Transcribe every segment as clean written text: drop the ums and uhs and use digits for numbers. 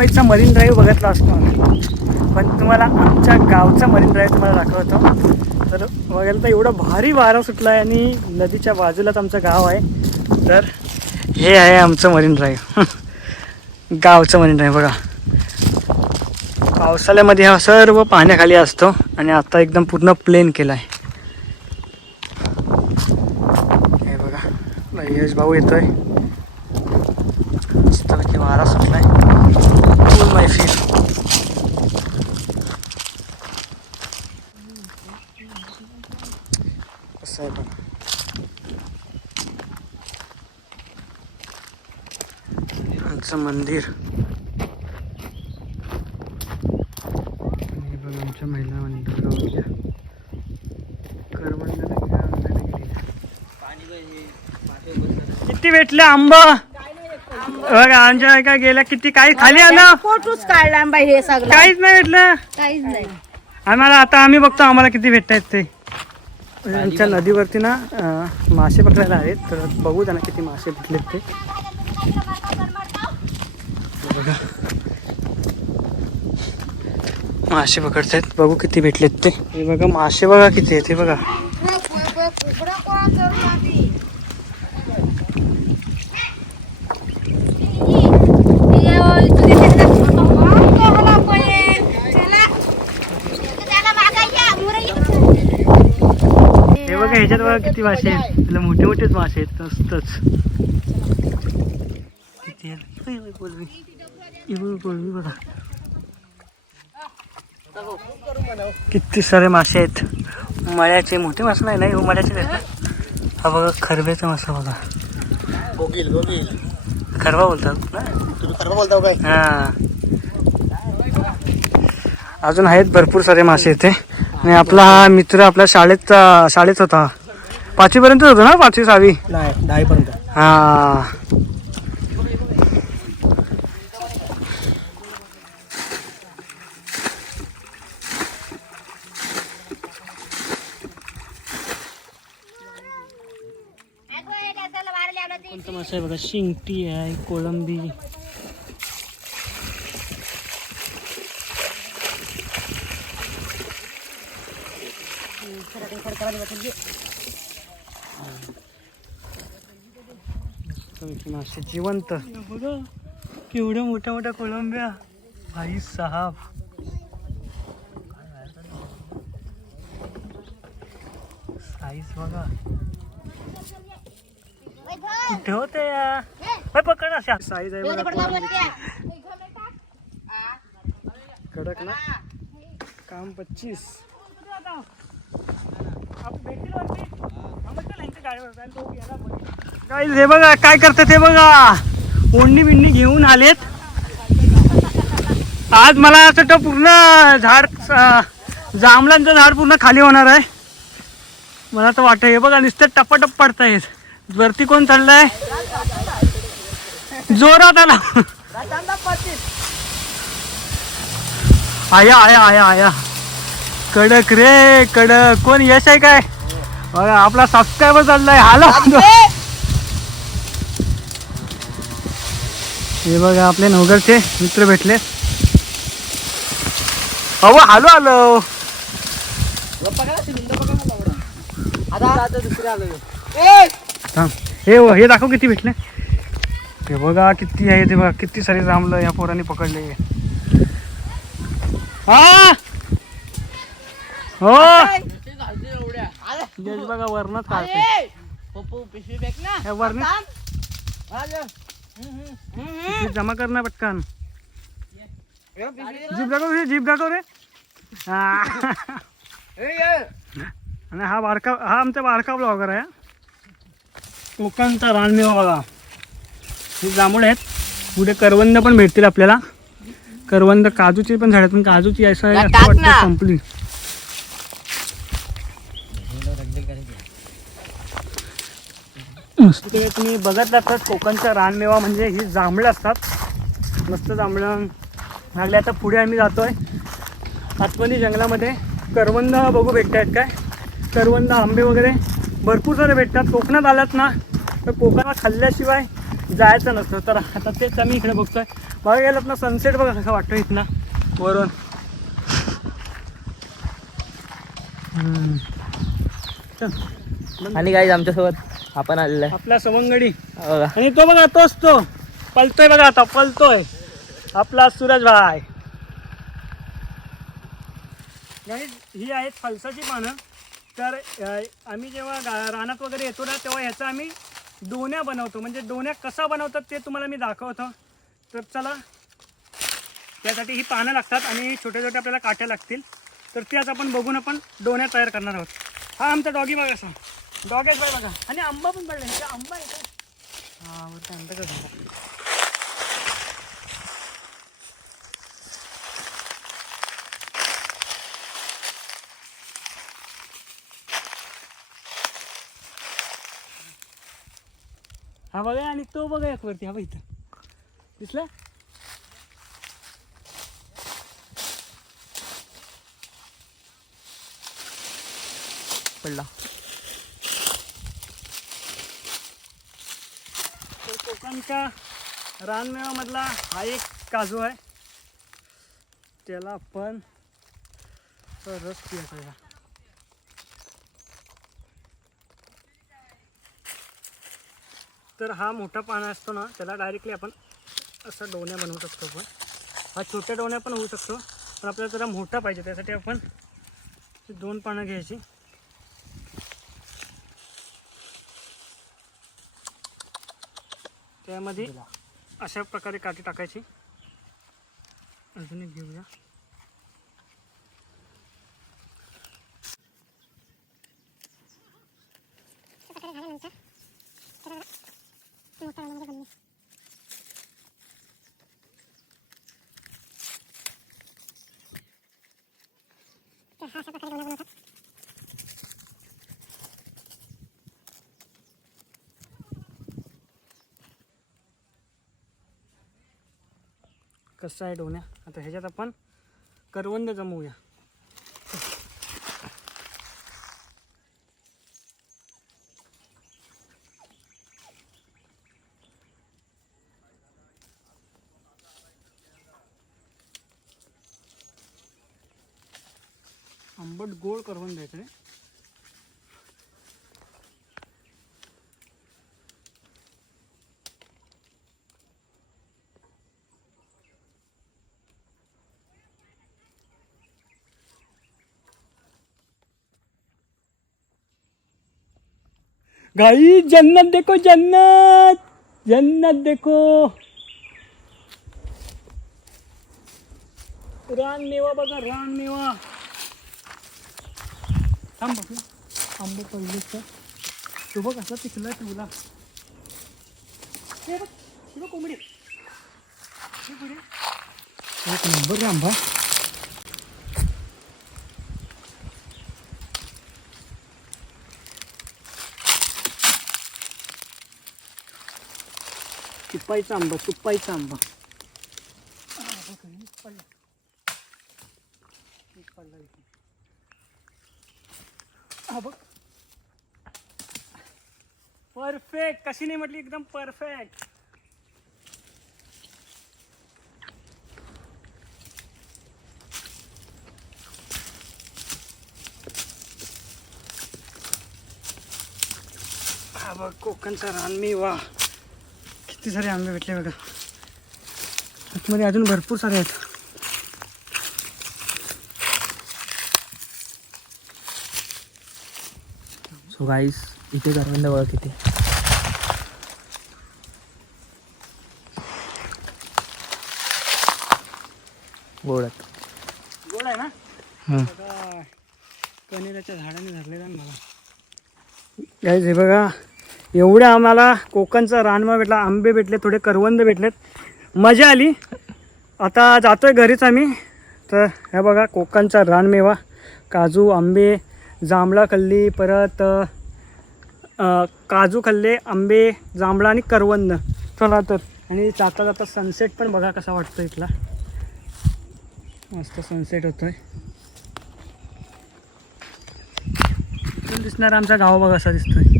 मुंबईचा marine drive बघितला असतो आम्ही, पण तुम्हाला आमच्या गावचा मरीन ड्राईव्ह तुम्हाला दाखवतो. तर बघायला तर एवढं भारी वारा सुटला आहे आणि नदीच्या बाजूलाच आमचं गाव आहे. तर हे आहे आमचं मरीन ड्राईव्ह गावचं मरीन ड्राईव्ह बघा. पावसाळ्यामध्ये हा सर्व पाण्याखाली असतो आणि आता एकदम पूर्ण प्लेन केला आहे. हे बघा यश भाऊ येतोय, मस्तपैकी वारा सुटलाय, फुल मैफिल. असं आहे बघा. आमचं मंदिर, आमच्या महिला मंदिर किती भेटले आंब बघा. आमच्या काय गेल्या किती काही खाली आलं, फोटोच काढला बाई. हे सगळं काहीच नाही भेटलं काहीच नाही आम्हाला. आता आम्ही बघतो आम्हाला किती भेटतायत ते. आमच्या नदीवरती ना मासे पकडायला आहेत, तर बघू त्यांना किती मासे भेटलेत ते बघा. मासे पकडतायत, बघू किती भेटलेत ते. हे बघा मासे बघा किती आहेत, हे बघा. हे बघा ह्याच्यात बघा किती मासे आहेत, त्याला मोठे मोठेच मासे आहेत मस्तच. किती आहेत कोळंबी बघा, किती सारे मासे आहेत. मळ्याचे मोठे मासे नाही मळ्याचे आहेत ना. हा बघा खरब्याचा मासा बघा, खरबा बोलतात ना, तुम्ही खरबा बोलता काय? हा, अजून आहेत भरपूर सारे मासे इथे. आणि आपला हा मित्र आपल्या शाळेत होता, 5वी पर्यंत होता ना, 5वी 6वी नाही 10वी पर्यंत. हा, कोणता मासा आहे बघा, शिंगटी आहे, कोळंबी. मासे जिवंत बघा, केवढ्या मोठ्या मोठ्या कोळंब्या भाई साहेब. साईज बघा कुठे होते या, पकड अशा साईज आहे बघा. कडक ना काम 25. हे बघा काय करतात, हे बघा ओढणी बिंडणी घेऊन आलेत. आज मला असं वाटतं पूर्ण झाड, जांभळांचं झाड पूर्ण खाली होणार आहे मला तर वाटतं. हे बघा नुसते टपाटप पडतायत. वरती कोण चढलाय, जोरात आला. आया आया आया आया, कडक रे कडक. कोण यश आहे काय बघा, आपला सबस्क्रायबर चढलाय. हाला हे बघा आपले नवगरचे मित्र भेटले. अहो आलो आलो. हे दाखव किती भेटले. ते बघा किती आहे, ते बघा किती सारे जांभळं या पोरांनी पकडले. हा हो बघा वरनच काढते, वरण जमा करणार पटकन. जीप दाखव रे. आणि हा आमचा बारका ब्लॉगर आहे. कोकणचा रानमेवा बघा, हे जांभूळ आहेत. पुढे करवंद पण भेटतील आपल्याला. करवंद, काजूची पण झाड आहेत, पण काजूची असं वाटतं संपली. तुम्ही बघत असतात कोकणचा रानमेवा म्हणजे ही जांभळं असतात, मस्त जांभळं लागले. आता पुढे आम्ही जातोय आतमध्ये जंगलामध्ये. करवंद बघू भेटत आहेत काय, करवंद आंबे वगैरे भरपूर सारे भेटतात. कोकणात आलात ना तर कोकणात खाल्ल्याशिवाय जायचं नसतं. तर आता तेच आम्ही इकडे बघतोय. बघा गेलात ना सनसेट बघा कसं वाटतं इथनं वरून. आणि काय आमच्यासोबत आपण आलेलं आहे आपला सवंगडी बघा. आणि तो बघा तोच तो पलतोय बघा आता पलतोय आपला सूरज भाई. ही आहेत फलसाची पानं. तर आम्ही जेव्हा रानात वगैरे येतो ना तेव्हा ह्याचा आम्ही डोण्या बनवतो. म्हणजे डोण्या कसा बनवतात ते तुम्हाला मी दाखवतो. तर चला, त्यासाठी ही पानं लागतात आणि छोटे छोटे आपल्याला काट्या लागतील. तर त्याच आपण बघून आपण डोण्या तयार करणार आहोत. हा आमचा डॉगी बघा असा डॉगेच बाय बघा. आणि आंबा पण पडला इथे आंबा आहे का? हा वरती आंबा का झाला. हा बघा आणि तो बघा एक वरती. हा बघ इथं दिसला. पडला. तर कोकणच्या रानमेवामधला हा एक काजू आहे. त्याला आपण रस पियाचा. तर हा मोठा पाना असतो ना त्याला डायरेक्टली आपण असं डोण्या बनवू शकतो. आपण हा छोट्या डोण्या पण होऊ शकतो, पण आपल्याला जरा मोठा पाहिजे त्यासाठी आपण 2 पानं घ्यायची. त्यामध्ये अशा प्रकारे काठी टाकायची. अजून एक घेऊया. कसं आहे डोण्या. आता ह्याच्यात आपण करवंद जमवूया. आंबट गोड करवंद द्यायचं रे. गाई जन्नत देखो जन्नत जन्नत देखो. रानमेवा बघा रानमेवा. थांब बघ आंबे पडलेच. तू बघ असं पिकलं तुला. हे बघ ही बघ कोंबडी. एक नंबर आंबा. सुपाईचा आंबा सुपाईचा आंबा. हा बघ परफेक्ट. कशी नाही म्हटली एकदम परफेक्ट. हा बघ कोकणचा रानमेवा. किती सारे आंबे भेटले बघा. आतमध्ये अजून भरपूर सारे आहेत. सो गाईस इथे करवंद बघा किती. गोड गोड आहे ना. बघा कनेराच्या झाडाने धरलेला ना मला. गाईज हे बघा एवढे आम्हाला कोकणचा रानमेवा भेटला. आंबे भेटले, थोडे करवंद भेटलेत, मजा आली. आता जातोय घरीच आम्ही. तर हे बघा कोकणचा रानमेवा. काजू, आंबे, जांभळा खाल्ली, परत काजू खाल्ले, आंबे, जांभळा आणि करवंद. चला तर. आणि जाता जाता सनसेट पण बघा कसा वाटतो इथला. मस्त सनसेट होतोय. इथून दिसणार आमचा गाव बघा असा दिसतोय.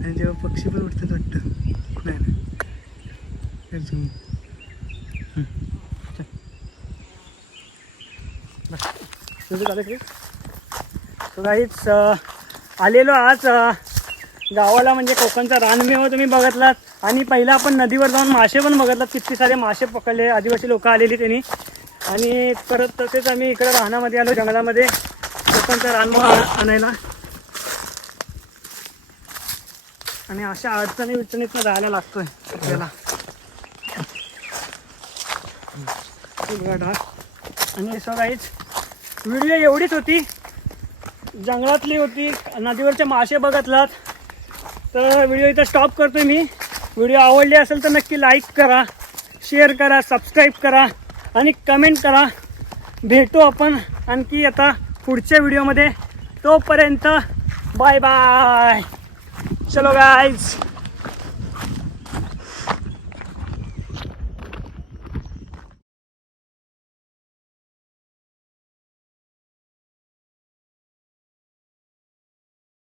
आणि तेव्हा पक्षी पण उठतात वाटतं. नाही तुझं झालं की सो गाईच आलेलो आज गावाला, म्हणजे कोकणचा रानमेवा तुम्ही बघितलात. आणि पहिला आपण नदीवर जाऊन मासे पण बघितलात, किती सारे मासे पकडले आदिवासी लोक आलेली त्यांनी. आणि परत तसेच आम्ही इकडं रानामध्ये आलो, जंगलामध्ये कोकणचा रानमेवा आणायला. आणि अशा अडचणी विचणीतनं जायला लागतोय आपल्याला. आणि सो गाईच व्हिडिओ एवढीच होती, जंगलातली होती, नदीवरचे मासे बघितलात. तर व्हिडिओ इथं स्टॉप करतोय मी. व्हिडिओ आवडली असेल तर नक्की लाईक करा, शेअर करा, सबस्क्राईब करा आणि कमेंट करा. भेटू आपण आणखी आता पुढच्या व्हिडिओमध्ये. तोपर्यंत बाय बाय. चलो गाईज.